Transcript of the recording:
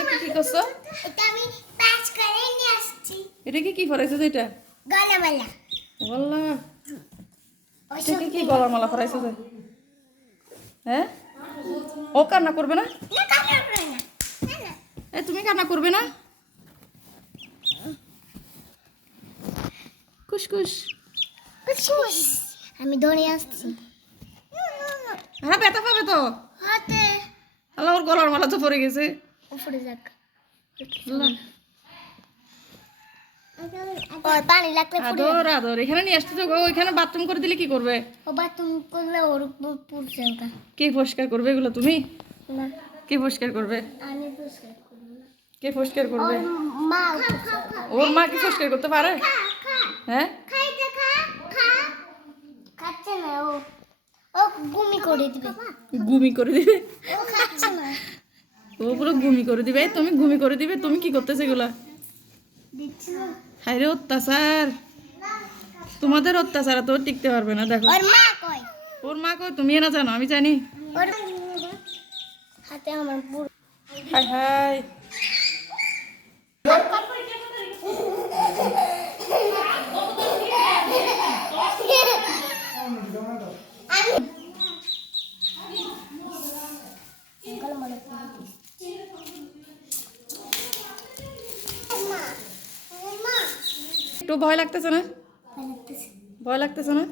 এটা কি করছো? এটা আমি প্যাচ করে নিয়ে আসছি। এটা কি পরাইছো এটা? গলামালা। গলা। এটা কি গলার মালা পরাইছো? হ্যাঁ, ও কান্না করবে না? না কান্না করে না। না না। এ তুমি কান্না করবে না? কুসকুস। কুসকুস। আমি দৌড়ে আসছি। হ্যাঁ, ব্যথা পাবে তো। হাতে আল্লাহ, ওর গলার মালা তো পড়ে গেছে। উপরে যাক। আল্লাহ, ওর পানি লাগলে ফুটে আদর আদর এখানে নিয়ে আসতে তো গো, ওইখানে বাথরুম করে দিলে কি করবে? ও বাথরুম করলে ওর পুড়ছে ওটা। কে পরিষ্কার করবে এগুলো? তুমি? না কে পরিষ্কার করবে? আমি পুড়ছে করব না। কে পরিষ্কার করবে? ওর মা ওর মা কি পরিষ্কার করতে পারে? হ্যাঁ, খাইতে খা খা খাচ্ছে না ও। ও গুমি করে দিবে। গুমি করে দিবে। ও খাচ্ছে না। ও পুরো গুমি করে দিবে। এই তুমি গুমি করে দিবে? তুমি কি করতেছে এগুলা? দিচ্ছি না। হায় রে অত্যাচার! তোমাদের অত্যাচার তো টিকতে পারবে না। দেখো ওর মা কই? ওর মা কই, তুমি না জানো? আমি জানি। ওর হাতে আমার পুরো হায় হায়, একটু ভয় লাগতেছে না? ভয় লাগতেছে না?